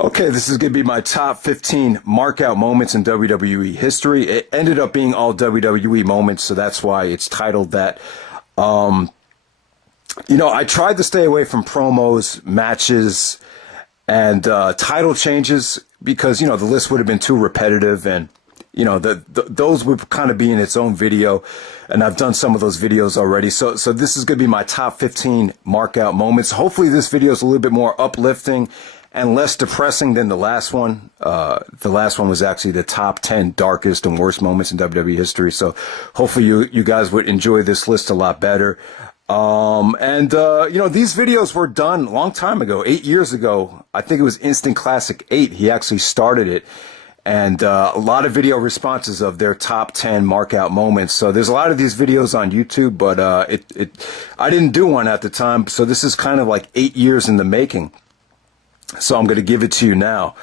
Okay, this is going to be my top 15 markout moments in WWE history. It ended up being all WWE moments, so that's why it's titled that. I tried to stay away from promos, matches, and title changes because, the list would have been too repetitive and, those would kind of be in its own video. And I've done some of those videos already. So this is going to be my top 15 markout moments. Hopefully this video is a little bit more uplifting and less depressing than the last one. The last one was actually the top 10 darkest and worst moments in WWE history. So hopefully you guys would enjoy this list a lot better. These videos were done a long time ago, 8 years ago. I think it was Instant Classic 8. He actually started it. And a lot of video responses of their top 10 markout moments. So there's a lot of these videos on YouTube, but I didn't do one at the time. So this is kind of like 8 years in the making. So I'm going to give it to you now.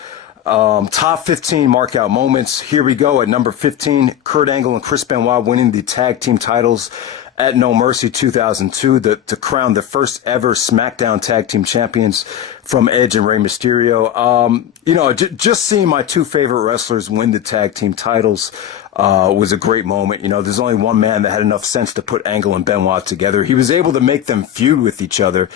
Top 15 markout moments. Here we go. At number 15, Kurt Angle and Chris Benoit winning the tag team titles at No Mercy 2002 to crown the first ever SmackDown tag team champions from Edge and Rey Mysterio. Just seeing my two favorite wrestlers win the tag team titles was a great moment. There's only one man that had enough sense to put Angle and Benoit together. He was able to make them feud with each other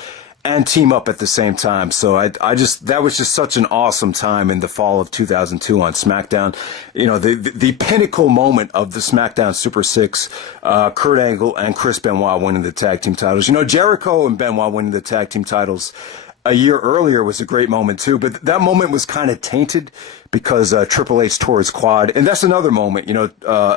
and team up at the same time. So that was just such an awesome time in the fall of 2002 on SmackDown. The pinnacle moment of the SmackDown Super Six, Kurt Angle and Chris Benoit winning the tag team titles. Jericho and Benoit winning the tag team titles a year earlier was a great moment too, but that moment was kind of tainted because Triple H tore his quad, and that's another moment.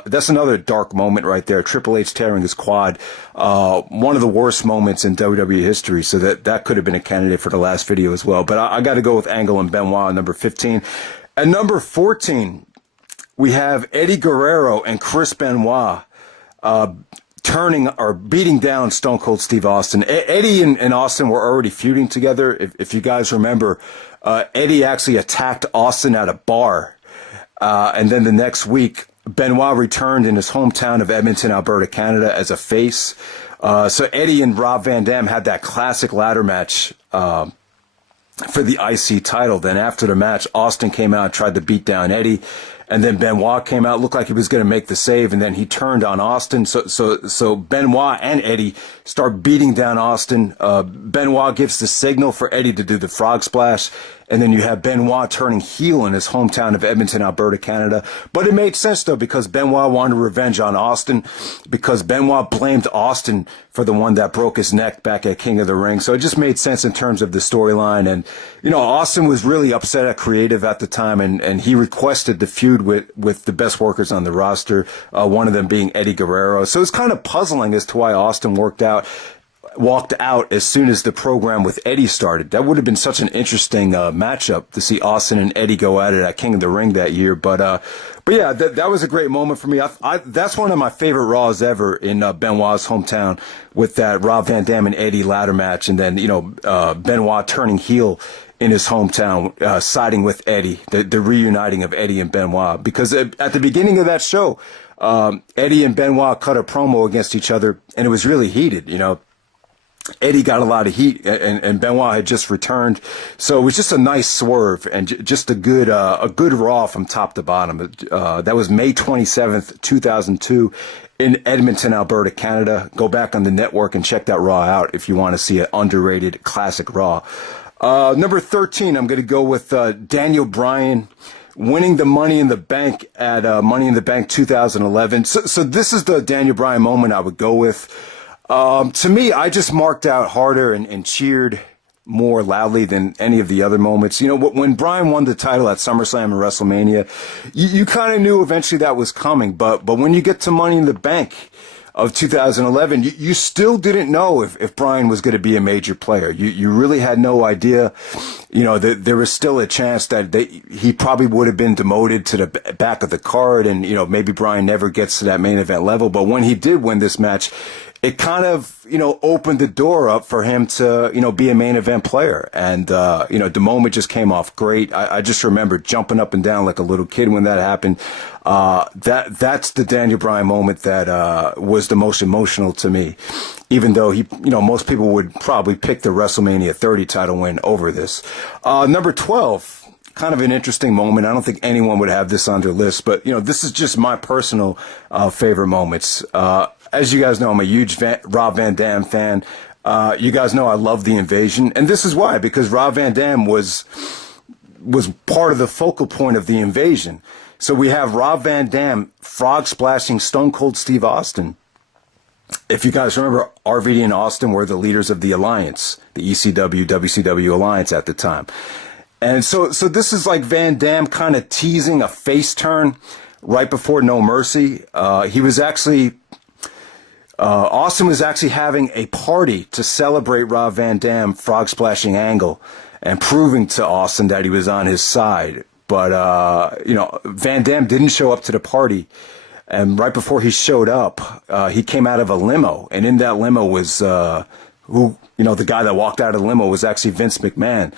That's another dark moment right there. Triple H tearing his quad, one of the worst moments in WWE history. So that could have been a candidate for the last video as well. But I got to go with Angle and Benoit at number 15. At number 14, we have Eddie Guerrero and Chris Benoit turning or beating down Stone Cold Steve Austin. Eddie and Austin were already feuding together. If you guys remember, Eddie actually attacked Austin at a bar. And then the next week, Benoit returned in his hometown of Edmonton, Alberta, Canada as a face. So Eddie and Rob Van Dam had that classic ladder match for the IC title. Then after the match, Austin came out and tried to beat down Eddie. And then Benoit came out, looked like he was going to make the save, and then he turned on Austin. So Benoit and Eddie start beating down Austin. Benoit gives the signal for Eddie to do the frog splash. And then you have Benoit turning heel in his hometown of Edmonton, Alberta, Canada. But it made sense, though, because Benoit wanted revenge on Austin, because Benoit blamed Austin for the one that broke his neck back at King of the Ring. So it just made sense in terms of the storyline. And, Austin was really upset at creative at the time, and he requested the feud with the best workers on the roster, one of them being Eddie Guerrero. So it's kind of puzzling as to why Austin walked out as soon as the program with Eddie started. That would have been such an interesting matchup to see Austin and Eddie go at it at King of the Ring that year. But yeah, that was a great moment for me. That's one of my favorite Raws ever in Benoit's hometown, with that Rob Van Dam and Eddie ladder match, and then Benoit turning heel in his hometown, siding with Eddie, the reuniting of Eddie and Benoit. Because at the beginning of that show, Eddie and Benoit cut a promo against each other, and it was really heated. Eddie got a lot of heat, and Benoit had just returned, so it was just a nice swerve and just a good Raw from top to bottom. That was May 27th, 2002, in Edmonton, Alberta, Canada. Go back on the network and check that Raw out if you want to see an underrated classic Raw. Number 13, I'm going to go with Daniel Bryan winning the Money in the Bank at Money in the Bank 2011. So this is the Daniel Bryan moment I would go with. To me, I just marked out harder and cheered more loudly than any of the other moments. When Bryan won the title at SummerSlam and WrestleMania, you kind of knew eventually that was coming. But when you get to Money in the Bank of 2011, you still didn't know if Bryan was going to be a major player. You really had no idea. There was still a chance that he probably would have been demoted to the back of the card, and maybe Bryan never gets to that main event level. But when he did win this match, it kind of, opened the door up for him to, be a main event player. And, the moment just came off great. I just remember jumping up and down like a little kid when that happened. That's the Daniel Bryan moment that, was the most emotional to me, even though most people would probably pick the WrestleMania 30 title win over this. Number 12. kind of an interesting moment. I don't think anyone would have this on their list, but this is just my personal favorite moments. As you guys know, I'm a huge Rob Van Dam fan. You guys know I love the Invasion, and this is why, because Rob Van Dam was part of the focal point of the Invasion. So we have Rob Van Dam frog splashing Stone Cold Steve Austin. If you guys remember, RVD and Austin were the leaders of the Alliance, the ECW, WCW Alliance at the time. And so this is like Van Dam kind of teasing a face turn right before No Mercy. Austin was actually having a party to celebrate Rob Van Dam frog splashing angle and proving to Austin that he was on his side. But, Van Dam didn't show up to the party. And right before he showed up, he came out of a limo. And in that limo was, the guy that walked out of the limo was actually Vince McMahon.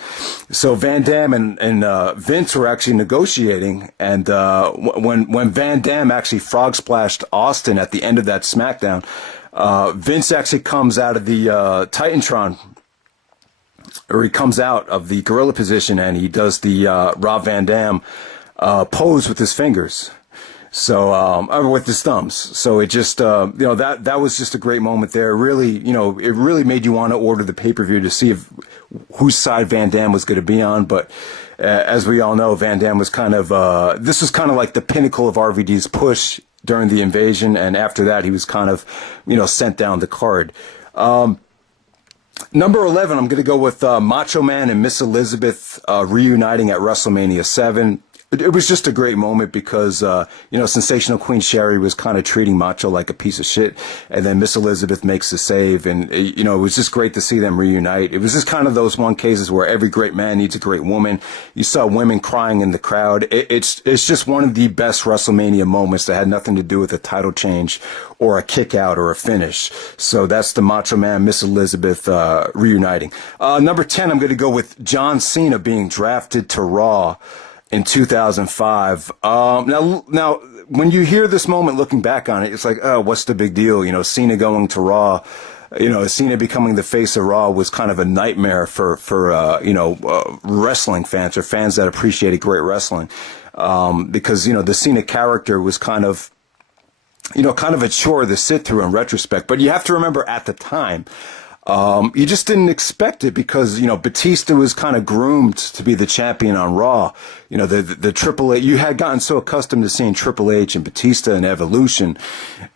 So Van Dam and Vince were actually negotiating. And when Van Dam actually frog splashed Austin at the end of that SmackDown, Vince actually comes out of the Titantron, or he comes out of the gorilla position, and he does the Rob Van Dam pose with his fingers. So, with his thumbs. So it just, that was just a great moment there. Really, it really made you want to order the pay-per-view to see whose side Van Dam was going to be on. But as we all know, Van Dam was this was kind of like the pinnacle of RVD's push during the Invasion. And after that, he was kind of, sent down the card. Number 11, I'm going to go with Macho Man and Miss Elizabeth reuniting at WrestleMania 7. It was just a great moment because, Sensational Queen Sherry was kind of treating Macho like a piece of shit. And then Miss Elizabeth makes the save. And, it was just great to see them reunite. It was just kind of those one cases where every great man needs a great woman. You saw women crying in the crowd. It's just one of the best WrestleMania moments that had nothing to do with a title change or a kick out or a finish. So that's the Macho Man, Miss Elizabeth reuniting. Number 10, I'm going to go with John Cena being drafted to Raw in 2005. Now, when you hear this moment, looking back on it, it's like, oh, what's the big deal? Cena going to Raw, Cena becoming the face of Raw was kind of a nightmare for wrestling fans or fans that appreciated great wrestling, because the Cena character was kind of a chore to sit through in retrospect. But you have to remember, at the time, you just didn't expect it because, Batista was kind of groomed to be the champion on Raw. The Triple H, you had gotten so accustomed to seeing Triple H and Batista and Evolution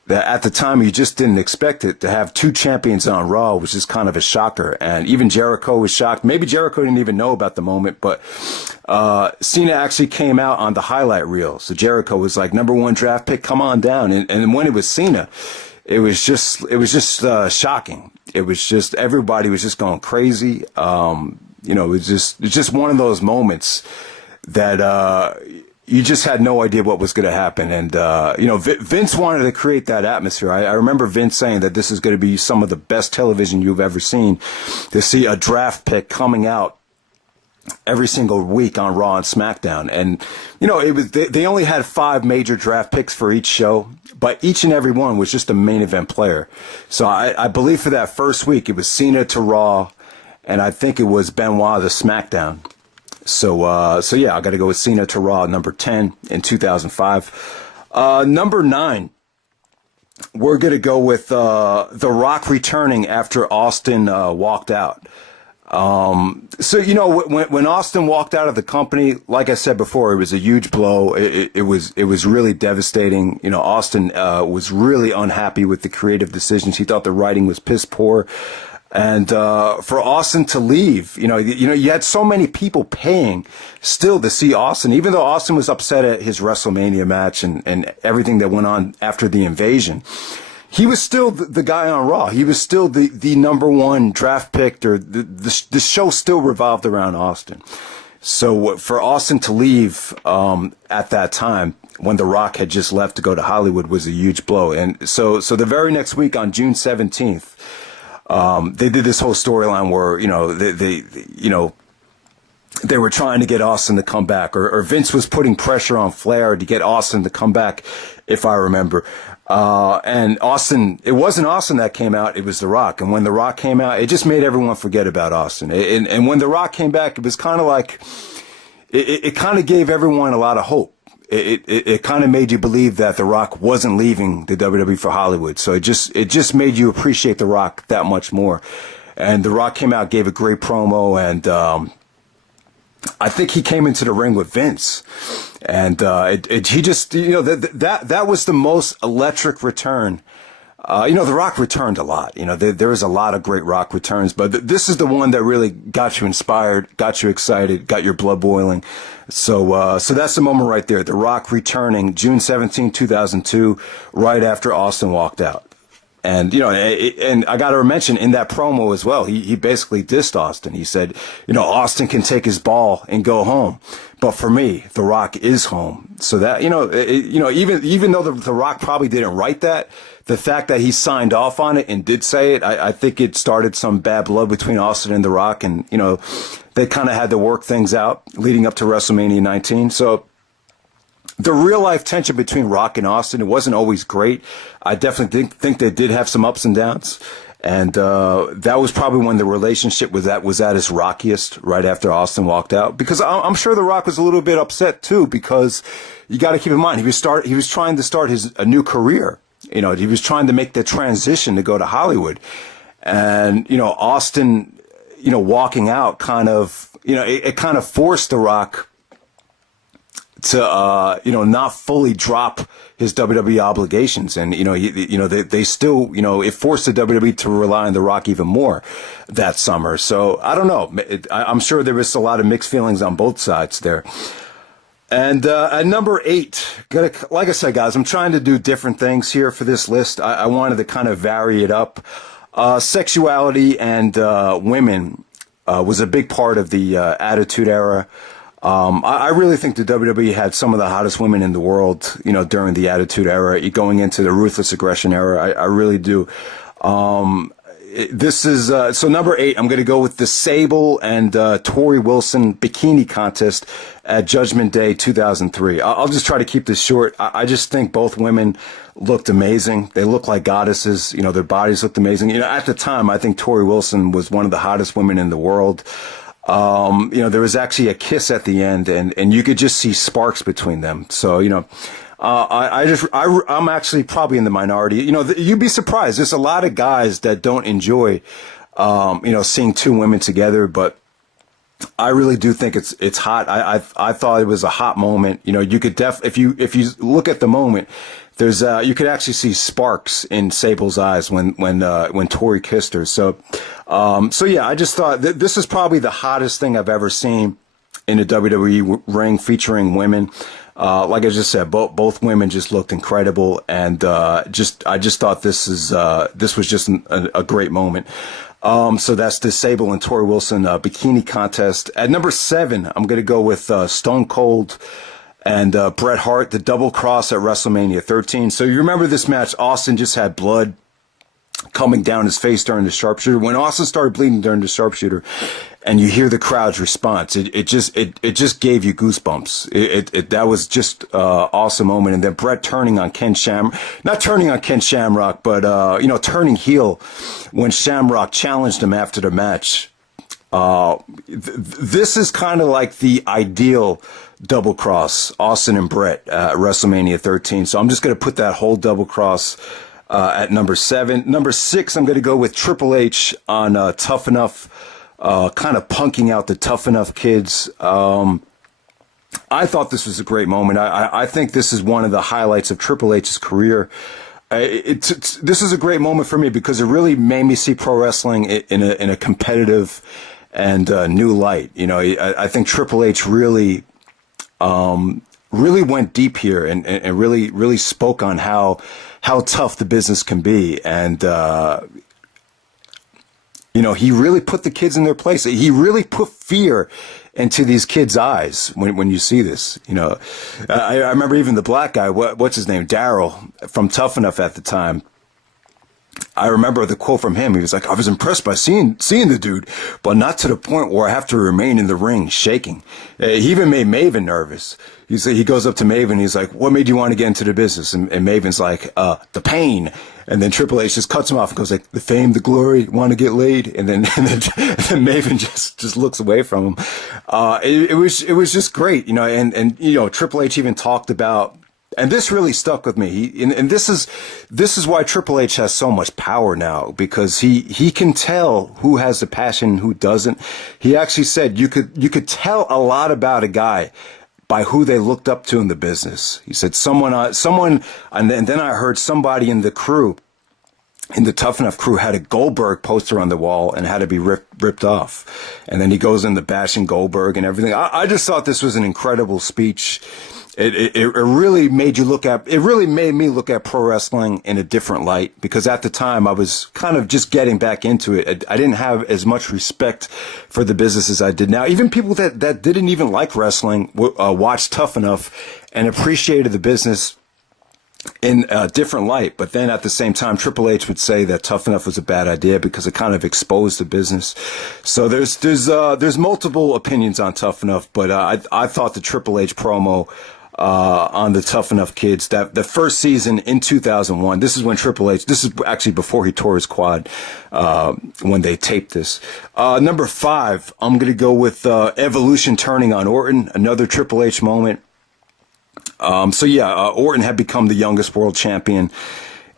that at the time you just didn't expect it to have two champions on Raw, which is kind of a shocker. And even Jericho was shocked. Maybe Jericho didn't even know about the moment, but Cena actually came out on the highlight reel. So Jericho was like, number one draft pick, come on down. And when it was Cena, it was just shocking. It was just, everybody was just going crazy. It's just one of those moments that, you just had no idea what was going to happen. And, Vince wanted to create that atmosphere. I remember Vince saying that this is going to be some of the best television you've ever seen, to see a draft pick coming out every single week on Raw and SmackDown. And, it was, they only had 5 major draft picks for each show, but each and every one was just a main event player. So I believe for that first week, it was Cena to Raw, and I think it was Benoit to SmackDown. So yeah, I got to go with Cena to Raw, number 10 in 2005. Number 9, we're going to go with The Rock returning after Austin walked out. So, when Austin walked out of the company, like I said before, it was a huge blow. It was really devastating. Austin was really unhappy with the creative decisions. He thought the writing was piss poor. And for Austin to leave, you had so many people paying still to see Austin, even though Austin was upset at his WrestleMania match and everything that went on after the Invasion. He was still the guy on Raw. He was still the number one draft pick, or the show still revolved around Austin. So for Austin to leave at that time, when The Rock had just left to go to Hollywood, was a huge blow. And so the very next week, on June 17th, they did this whole storyline where, they were trying to get Austin to come back, or Vince was putting pressure on Flair to get Austin to come back, if I remember. And Austin, it wasn't Austin that came out, it was The Rock. And when The Rock came out, it just made everyone forget about Austin. And when The Rock came back, it was kind of like, it kind of gave everyone a lot of hope. It kind of made you believe that The Rock wasn't leaving the WWE for Hollywood. So it just made you appreciate The Rock that much more. And The Rock came out, gave a great promo, and I think he came into the ring with Vince, and he just, that was the most electric return. The Rock returned a lot. There was a lot of great Rock returns, but this is the one that really got you inspired, got you excited, got your blood boiling. So that's the moment right there. The Rock returning June 17, 2002, right after Austin walked out. And, and I got to mention in that promo as well, he basically dissed Austin. He said, Austin can take his ball and go home. But for me, The Rock is home. So that, even though the Rock probably didn't write that, the fact that he signed off on it and did say it, I think it started some bad blood between Austin and The Rock. And, they kind of had to work things out leading up to WrestleMania 19. So the real life tension between Rock and Austin, it wasn't always great. I definitely think they did have some ups and downs. And that was probably when the relationship was at its rockiest, right after Austin walked out. Because I'm sure The Rock was a little bit upset too, because you got to keep in mind he was trying to start a new career. He was trying to make the transition to go to Hollywood, and Austin, walking out kind of, it kind of forced The Rock to not fully drop his WWE obligations, and they still, it forced the WWE to rely on The Rock even more that summer. So I don't know. I'm sure there was a lot of mixed feelings on both sides there. And at number 8, like I said, guys, I'm trying to do different things here for this list. I wanted to kind of vary it up. Sexuality and women was a big part of the Attitude Era. I really think the WWE had some of the hottest women in the world, during the Attitude Era, going into the Ruthless Aggression Era. I really do. This is, so number 8, I'm going to go with the Sable and Tori Wilson bikini contest at Judgment Day 2003. I'll just try to keep this short. I just think both women looked amazing. They looked like goddesses. Their bodies looked amazing. At the time, I think Tori Wilson was one of the hottest women in the world. There was actually a kiss at the end, and you could just see sparks between them. So, I'm actually probably in the minority. You'd be surprised. There's a lot of guys that don't enjoy, seeing two women together, but I really do think it's hot. I thought it was a hot moment. You could if you look at the moment, there's you could actually see sparks in Sable's eyes when Tori kissed her. So yeah, I just thought this is probably the hottest thing I've ever seen in a WWE ring featuring women. Like I just said, both women just looked incredible, and I just thought this was just a great moment. So that's the Sable and Tori Wilson bikini contest. At number 7, I'm going to go with Stone Cold and Bret Hart, the double cross at WrestleMania 13. So you remember this match? Austin just had blood coming down his face during the sharpshooter. When Austin started bleeding during the sharpshooter, and you hear the crowd's response, it just gave you goosebumps. That was just awesome moment. And then Bret turning on not turning on Ken Shamrock, but turning heel when Shamrock challenged him after the match. This is kind of like the ideal double cross, Austin and Bret at WrestleMania 13. So I'm just going to put that whole double cross at number 7. Number 6, I'm going to go with Triple H on Tough Enough, kind of punking out the Tough Enough kids. I thought this was a great moment. I think this is one of the highlights of Triple H's career. This is a great moment for me because it really made me see pro wrestling in a competitive and new light. I think Triple H really went deep here and really spoke on how tough the business can be. And, he really put the kids in their place. He really put fear into these kids' eyes when you see this. I remember even the black guy, what's his name? Daryl from Tough Enough at the time. I remember the quote from him. He was like, I was impressed by seeing the dude, but not to the point where I have to remain in the ring shaking. He even made Maven nervous. He goes up to Maven. He's like, what made you want to get into the business? And Maven's like, the pain. And then Triple H just cuts him off and goes like, the fame, the glory, want to get laid. And then Maven just looks away from him. It was just great, you know, and, you know, Triple H even talked about, and this really stuck with me. And this is why Triple H has so much power now, because he can tell who has the passion, who doesn't. He actually said you could tell a lot about a guy by who they looked up to in the business. He said someone, and then I heard somebody in the crew, in the Tough Enough crew, had a Goldberg poster on the wall and had to be ripped off. And then he goes into bashing Goldberg and everything. I just thought this was an incredible speech. It really made me look at pro wrestling in a different light, because at the time I was kind of just getting back into it. I didn't have as much respect for the business as I did now. Even people that didn't even like wrestling watched Tough Enough and appreciated the business in a different light. But then at the same time, Triple H would say that Tough Enough was a bad idea because it kind of exposed the business. So there's multiple opinions on Tough Enough, but I thought the Triple H promo on the Tough Enough kids, that the first season in 2001, this is when Triple H, this is actually before he tore his quad, when they taped this. Number 5, I'm going to go with Evolution turning on Orton, another Triple H moment. Orton had become the youngest world champion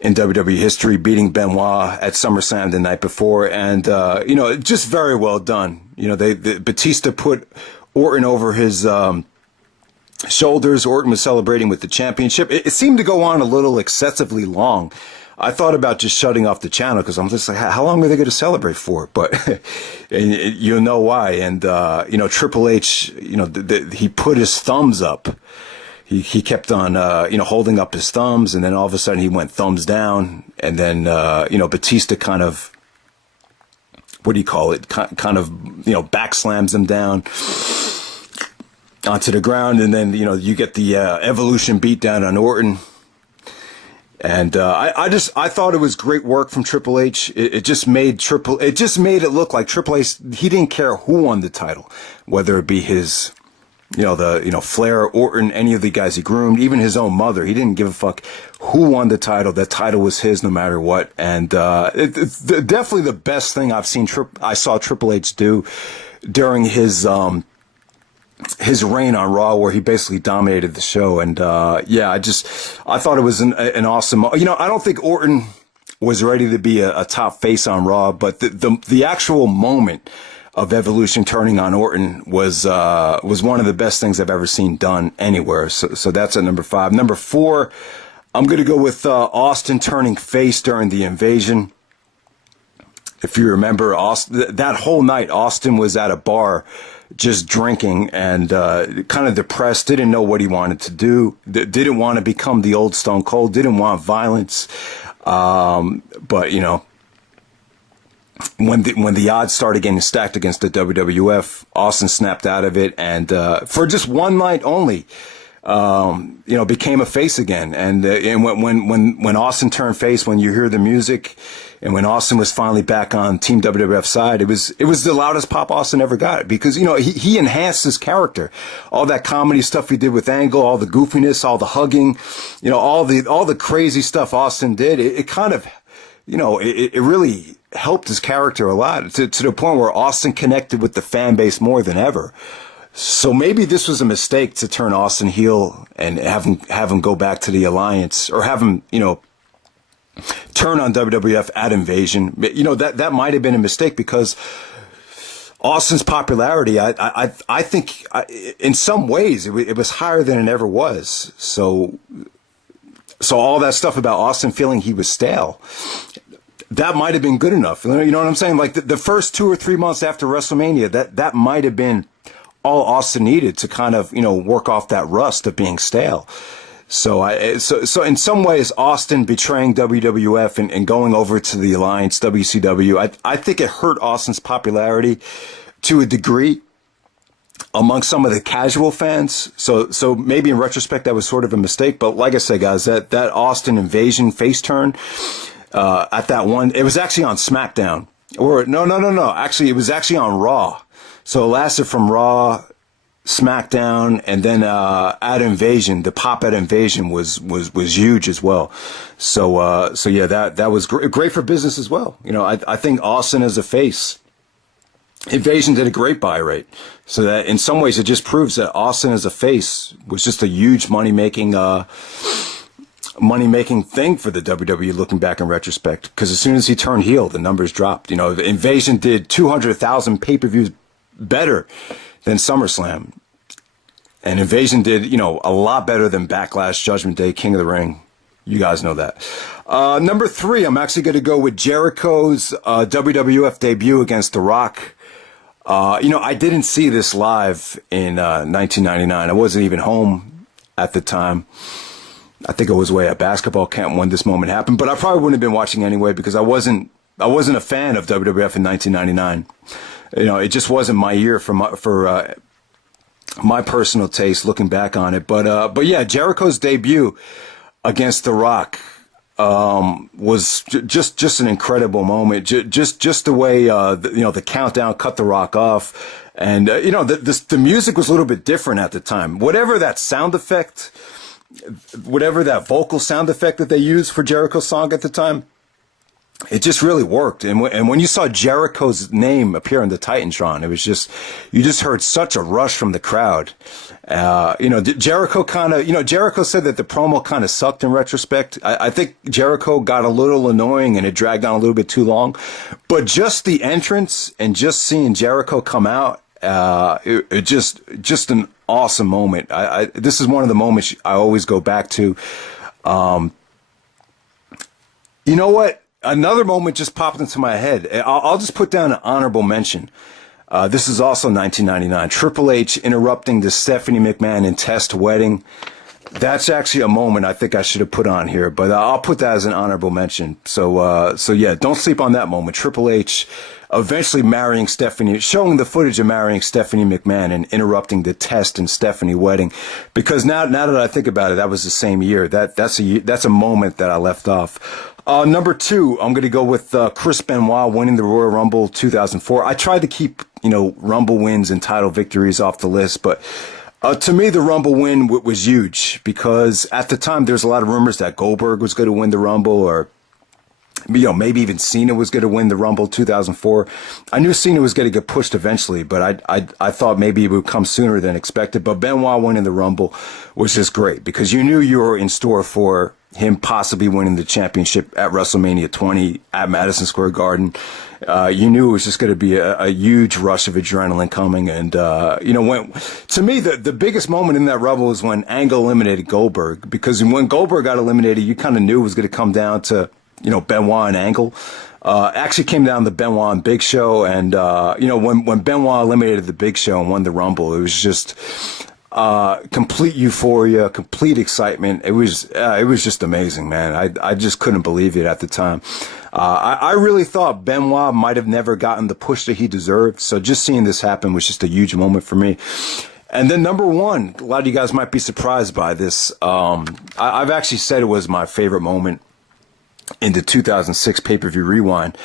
in WWE history, beating Benoit at SummerSlam the night before. And, you know, just very well done. You know, Batista put Orton over his, shoulders. Orton was celebrating with the championship. It seemed to go on a little excessively long. I thought about just shutting off the channel, because I'm just like, how long are they going to celebrate for? But and you know why. And, you know, Triple H, you know, he put his thumbs up. He kept on, you know, holding up his thumbs, and then all of a sudden he went thumbs down. And then, you know, Batista kind of, what do you call it? Kind of, you know, back slams him down onto the ground, and then, you know, you get the Evolution beatdown on Orton. And I thought it was great work from Triple H. It just made it look like Triple H, he didn't care who won the title, whether it be his, you know, Flair, Orton, any of the guys he groomed, even his own mother. He didn't give a fuck who won the title. That title was his no matter what. And it's definitely the best thing I saw Triple H do during his reign on Raw, where he basically dominated the show. And I thought it was an awesome, you know, I don't think Orton was ready to be a top face on Raw, but the actual moment of Evolution turning on Orton was one of the best things I've ever seen done anywhere. So that's at number 5. Number 4, I'm going to go with Austin turning face during the Invasion. If you remember, that whole night, Austin was at a bar just drinking and kind of depressed, didn't know what he wanted to do, didn't want to become the old Stone Cold, didn't want violence. But, you know, when the odds started getting stacked against the WWF, Austin snapped out of it, and for just one night only, you know, became a face again. And when Austin turned face, when you hear the music, and when Austin was finally back on Team WWF side, it was the loudest pop Austin ever got, because, you know, he enhanced his character. All that comedy stuff he did with Angle, all the goofiness, all the hugging, you know, all the crazy stuff Austin did. It kind of, you know, it really helped his character a lot, to the point where Austin connected with the fan base more than ever. So maybe this was a mistake to turn Austin heel and have him go back to the Alliance, or have him, you know, turn on WWF at Invasion. You know, that might have been a mistake, because Austin's popularity, I think in some ways it was higher than it ever was. So all that stuff about Austin feeling he was stale, that might have been good enough. You know what I'm saying? Like the first 2 or 3 months after WrestleMania, that might have been all Austin needed to kind of, you know, work off that rust of being stale. So in some ways, Austin betraying WWF and going over to the Alliance, WCW, I think it hurt Austin's popularity to a degree among some of the casual fans. So maybe in retrospect, that was sort of a mistake. But like I said, guys, that Austin Invasion face turn, at that one, it was actually on SmackDown. Or no. Actually, it was actually on Raw. So it lasted from Raw SmackDown, and then at Invasion, the pop at Invasion was huge as well. So yeah, that was great for business as well. You know, I think Austin as a face, Invasion did a great buy rate. So that in some ways it just proves that Austin as a face was just a huge money making thing for the WWE looking back in retrospect. Because as soon as he turned heel, the numbers dropped. You know, the Invasion did 200,000 pay-per-views better than SummerSlam. And Invasion did, you know, a lot better than Backlash, Judgment Day, King of the Ring. You guys know that. Number 3, I'm actually going to go with Jericho's WWF debut against The Rock. You know, I didn't see this live in 1999. I wasn't even home at the time. I think I was away at basketball camp when this moment happened, but I probably wouldn't have been watching anyway because I wasn't a fan of WWF in 1999. You know, it just wasn't my year for my personal taste looking back on it. But yeah, Jericho's debut against The Rock was just an incredible moment. Just the way the countdown cut The Rock off, and the music was a little bit different at the time. Whatever that sound effect, whatever that vocal sound effect that they used for Jericho's song at the time, it just really worked. And when you saw Jericho's name appear in the Titantron, it was you just heard such a rush from the crowd. Jericho Jericho said that the promo kind of sucked in retrospect. I think Jericho got a little annoying and it dragged on a little bit too long, but just the entrance and just seeing Jericho come out, it just an awesome moment. This is one of the moments I always go back to. You know what? Another moment just popped into my head. I'll just put down an honorable mention. This is also 1999. Triple H interrupting the Stephanie McMahon and Test wedding. That's actually a moment I think I should have put on here, but I'll put that as an honorable mention. So yeah, don't sleep on that moment. Triple H eventually marrying Stephanie, showing the footage of marrying Stephanie McMahon and interrupting the Test and Stephanie wedding. Because now that I think about it, that was the same year. That's a moment that I left off. Number 2, I'm going to go with Chris Benoit winning the Royal Rumble 2004. I tried to keep, Rumble wins and title victories off the list, but to me, the Rumble win was huge because at the time, there's a lot of rumors that Goldberg was going to win the Rumble or, maybe even Cena was going to win the Rumble 2004. I knew Cena was going to get pushed eventually, but I thought maybe it would come sooner than expected. But Benoit winning the Rumble was just great because you knew you were in store for him possibly winning the championship at WrestleMania 20 at Madison Square Garden. You knew it was just going to be a huge rush of adrenaline coming. And, to me, the biggest moment in that Rumble was when Angle eliminated Goldberg, because when Goldberg got eliminated, you kind of knew it was going to come down to, Benoit and Angle. Actually came down to Benoit and Big Show. And, when Benoit eliminated the Big Show and won the Rumble, it was just complete euphoria, complete excitement. It was just amazing, man. I just couldn't believe it at the time. I really thought Benoit might have never gotten the push that he deserved. So just seeing this happen was just a huge moment for me. And then number 1, a lot of you guys might be surprised by this. I've actually said it was my favorite moment in the 2006 pay-per-view rewind,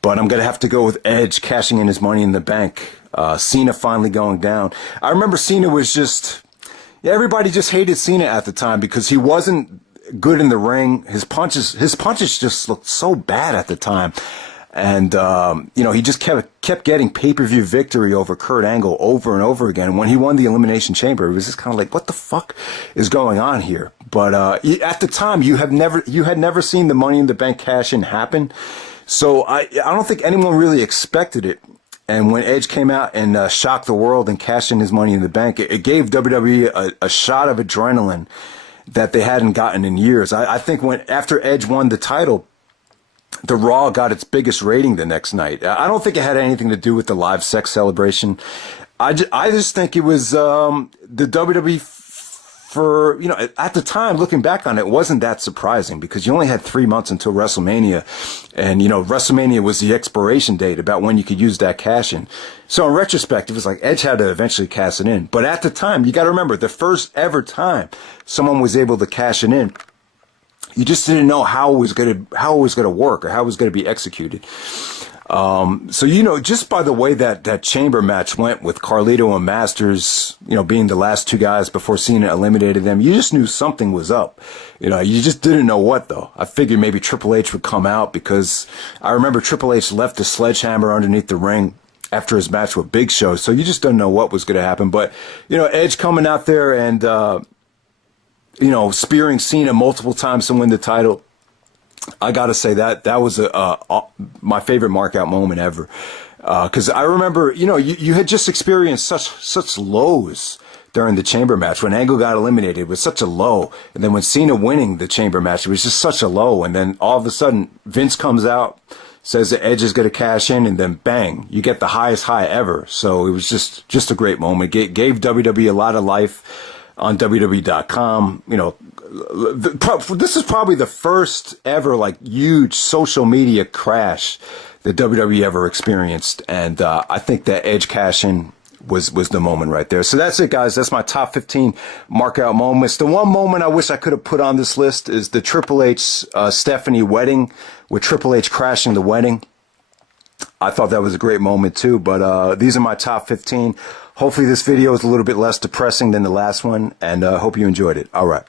but I'm going to have to go with Edge cashing in his Money in the Bank. Cena finally going down. I remember Cena was everybody just hated Cena at the time because he wasn't good in the ring. His punches just looked so bad at the time. And, he just kept getting pay-per-view victory over Kurt Angle over and over again. When he won the Elimination Chamber, it was just kind of like, what the fuck is going on here? But, at the time, you had never seen the Money in the Bank cash-in happen. So I don't think anyone really expected it. And when Edge came out and shocked the world and cashed in his Money in the Bank, it gave WWE a shot of adrenaline that they hadn't gotten in years. I think after Edge won the title, the Raw got its biggest rating the next night. I don't think it had anything to do with the live sex celebration. I just think it was the WWE for, at the time, looking back on it, wasn't that surprising because you only had 3 months until WrestleMania. And, WrestleMania was the expiration date about when you could use that cash in. So in retrospect, it was like Edge had to eventually cash it in. But at the time, you got to remember, the first ever time someone was able to cash it in, you just didn't know how it was going to work or how it was going to be executed. So, just by the way that chamber match went with Carlito and Masters, being the last two guys before Cena eliminated them, you just knew something was up. You just didn't know what, though. I figured maybe Triple H would come out, because I remember Triple H left the sledgehammer underneath the ring after his match with Big Show. So you just don't know what was going to happen. But, Edge coming out there and, spearing Cena multiple times to win the title. I got to say that was my favorite Markout moment ever. Because I remember, you had just experienced such lows during the chamber match. When Angle got eliminated, it was such a low. And then when Cena winning the chamber match, it was just such a low. And then all of a sudden, Vince comes out, says that Edge is going to cash in, and then bang, you get the highest high ever. So it was just a great moment. Gave WWE a lot of life on WWE.com. This is probably the first ever huge social media crash that WWE ever experienced, and I think that Edge cash-in was the moment right there. So that's it, guys. That's my top 15 Markout moments. The one moment I wish I could have put on this list is the Triple H Stephanie wedding, with Triple H crashing the wedding. I thought that was a great moment too, but these are my top 15. Hopefully this video is a little bit less depressing than the last one, and hope you enjoyed it. All right.